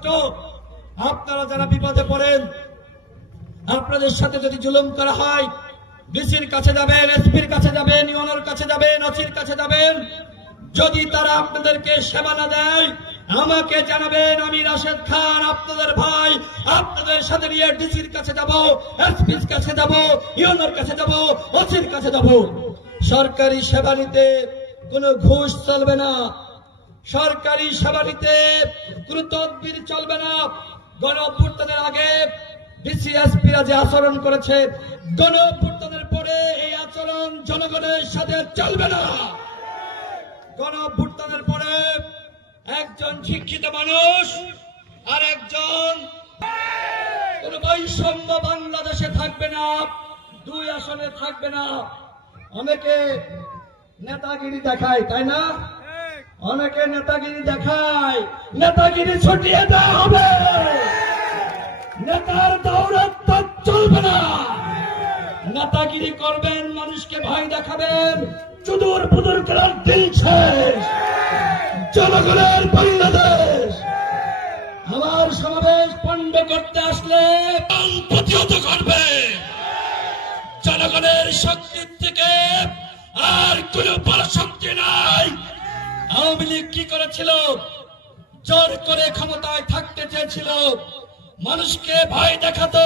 রাষ্ট্র। আপনারা যারা বিপদে পড়েন, আপনাদের সাথে যদি জুলুম করা হয়, ডিসির কাছে যাবেন, এসপির কাছে যাবেন, ইউনোর কাছে যাবেন, ওসির কাছে যাবেন। যদি তারা আপনাদেরকে সেবা না দেয়, আমাকে জানাবেন। আমি রাশেদ খান, আপনাদের ভাই, আপনাদের সাথে নিয়ে ডিসির কাছে যাব, এসপির কাছে যাব, ইউনোর কাছে যাব, ওসির কাছে যাব। সরকারি সেবা নিতে কোনো ঘুষ চলবে না, সরকারি সেবা নিতে কোনো তদবির চলবে না। গণ অভ্যুত্থানের আগে ডিসি এসপিরা যে আচরণ করেছে, গণ অভ্যুত্থানের পরে এই আচরণ জনগণের সাথে চলবে না। গণ অভ্যুত্থানের পরে একজন শিক্ষিত মানুষ আর একজন, কোন বৈষম্য বাংলাদেশে থাকবে না, দুই আসনে থাকবে না। অনেকে নেতাগিরি দেখায়, তাই না? অনেকে নেতাগিরি দেখায়, নেতাগিরি ছুটিয়ে দেওয়া হবে। নেতার দৌরাত্ম চলবে না। নেতাগিরি করবেন, মানুষকে ভয় দেখাবেন, চুদুর বুদুর করার দিন শেষ। জনগণের বাংলাদেশ। আমার সমাবেশ পণ্ড করতে আসলে প্রতিহত করবে। জনগণের শক্তির থেকে আর কোন বড় শক্তি নাই। আওয়ামী লীগ কি করেছিল? জোর করে ক্ষমতায় থাকতে চেয়েছিল, মানুষকে ভয় দেখাতো,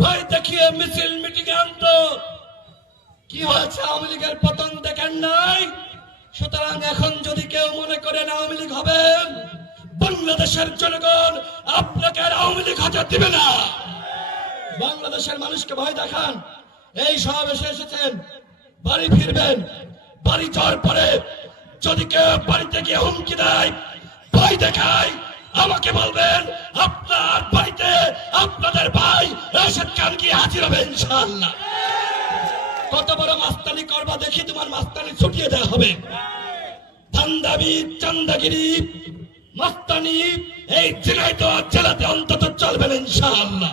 ভয় দেখিয়ে মিছিল মিটিং আনতো। কি হয়েছে? আওয়ামী লীগের পতন দেখেন নাই? সুতরাং এখন যদি কেউ মনে করেন আওয়ামী লীগ হবেন, বাংলাদেশের জনগণ আপনাকে আর আওয়ামী লীগ হতে দিবে না। বাংলাদেশের মানুষকে ভয় দেখান। এই সমাবেশে এসেছেন, বাড়ি ফিরবেন। বাড়ি যাওয়ার পরে যদি কেউ বাড়িতে গিয়ে হুমকি দেয়, ভয় দেখায়, আমাকে বলবেন। আপনার বাড়িতে আপনাদের ভাই রাশেদ খান গিয়ে হাজির হবে ইনশাআল্লাহ। কত বড় মাস্তানি করবা দেখি, তোমার মাস্তানি ছুটিয়ে দেওয়া হবে। ধান্দাবি, চান্দাগিরি, মাস্তানি এই ঝিনাইদহ জেলাতে অন্তত চলবে না ইনশাআল্লাহ।